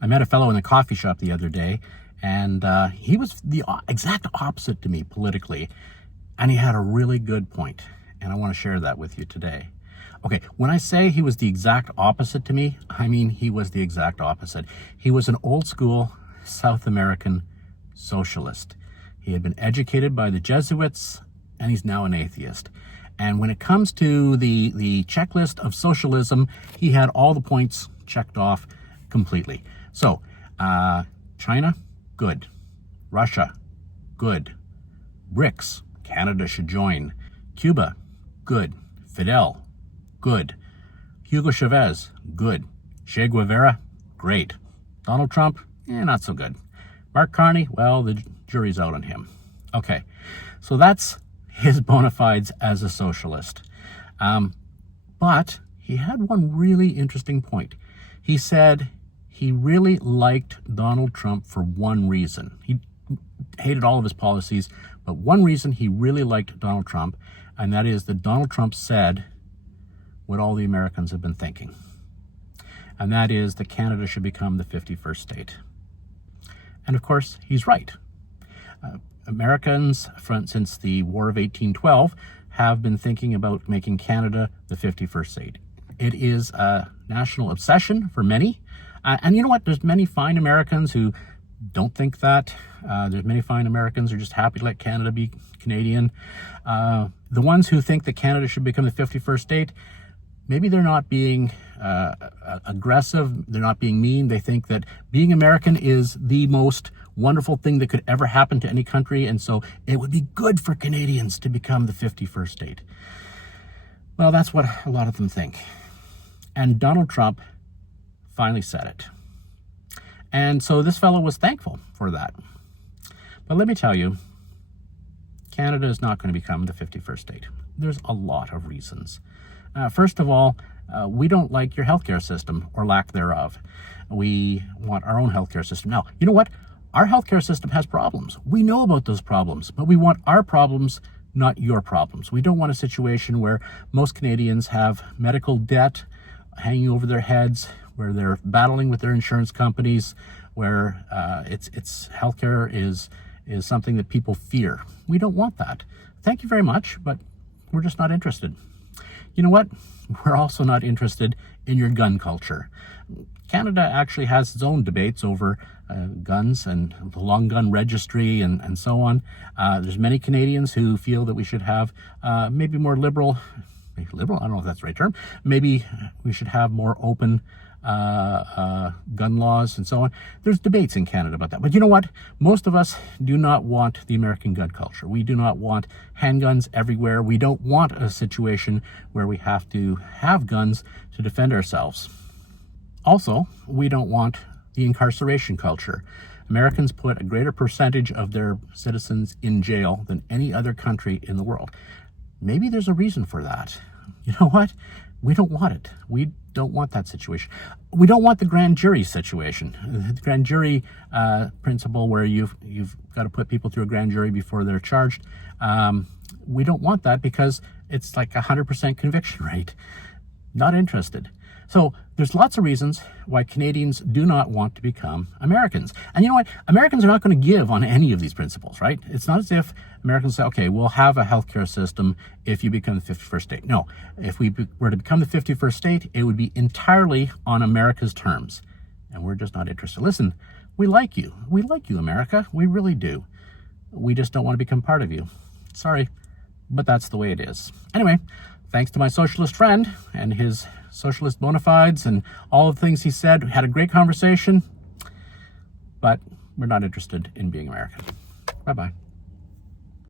I met a fellow in a coffee shop the other day, and he was the exact opposite to me politically, and he had a really good point, and I want to share that with you today. Okay, when I say he was the exact opposite to me, I mean he was the exact opposite. He was an old school South American socialist. He had been educated by the Jesuits, and he's now an atheist. And when it comes to the checklist of socialism, he had all the points checked off completely. So, China, good. Russia, good. BRICS, Canada should join. Cuba, good. Fidel, good. Hugo Chavez, good. Che Guevara, great. Donald Trump, not so good. Mark Carney, well, the jury's out on him. Okay, so that's his bona fides as a socialist. But he had one really interesting point. He said he really liked Donald Trump for one reason. He hated all of his policies, but one reason he really liked Donald Trump, and that is that Donald Trump said what all the Americans have been thinking. And that is that Canada should become the 51st state. And of course, he's right. Americans, since the War of 1812, have been thinking about making Canada the 51st state. It is a national obsession for many. And you know what? There's many fine Americans who don't think that. There's many fine Americans who are just happy to let Canada be Canadian. The ones who think that Canada should become the 51st state, maybe they're not being aggressive, they're not being mean. They think that being American is the most wonderful thing that could ever happen to any country, and so it would be good for Canadians to become the 51st state. Well, that's what a lot of them think. And Donald Trump finally said it. And so this fellow was thankful for that. But let me tell you, Canada is not going to become the 51st state. There's a lot of reasons. First of all, we don't like your healthcare system or lack thereof. We want our own healthcare system. Now, you know what? Our healthcare system has problems. We know about those problems, but we want our problems, not your problems. We don't want a situation where most Canadians have medical debt hanging over their heads, where they're battling with their insurance companies, where it's healthcare is something that people fear. We don't want that. Thank you very much, but we're just not interested. You know what? We're also not interested in your gun culture. Canada actually has its own debates over guns and the long gun registry and so on. There's many Canadians who feel that we should have maybe more liberal, I don't know if that's the right term, maybe we should have more open gun laws and so on. There's debates in Canada about that. But you know what? Most of us do not want the American gun culture. We do not want handguns everywhere. We don't want a situation where we have to have guns to defend ourselves. Also, we don't want the incarceration culture. Americans put a greater percentage of their citizens in jail than any other country in the world. Maybe there's a reason for that. You know what? We don't want it. We don't want that situation. We don't want the grand jury situation. The grand jury principle where you've got to put people through a grand jury before they're charged. We don't want that because it's like 100% conviction rate. Not interested. So there's lots of reasons why Canadians do not want to become Americans. And you know what? Americans are not going to give on any of these principles, right? It's not as if Americans say, okay, we'll have a healthcare system if you become the 51st state. No, if we were to become the 51st state, it would be entirely on America's terms. And we're just not interested. Listen, we like you. We like you, America. We really do. We just don't want to become part of you. Sorry, but that's the way it is. Anyway, thanks to my socialist friend and his socialist bona fides and all of the things he said. We had a great conversation, but we're not interested in being American. Bye-bye.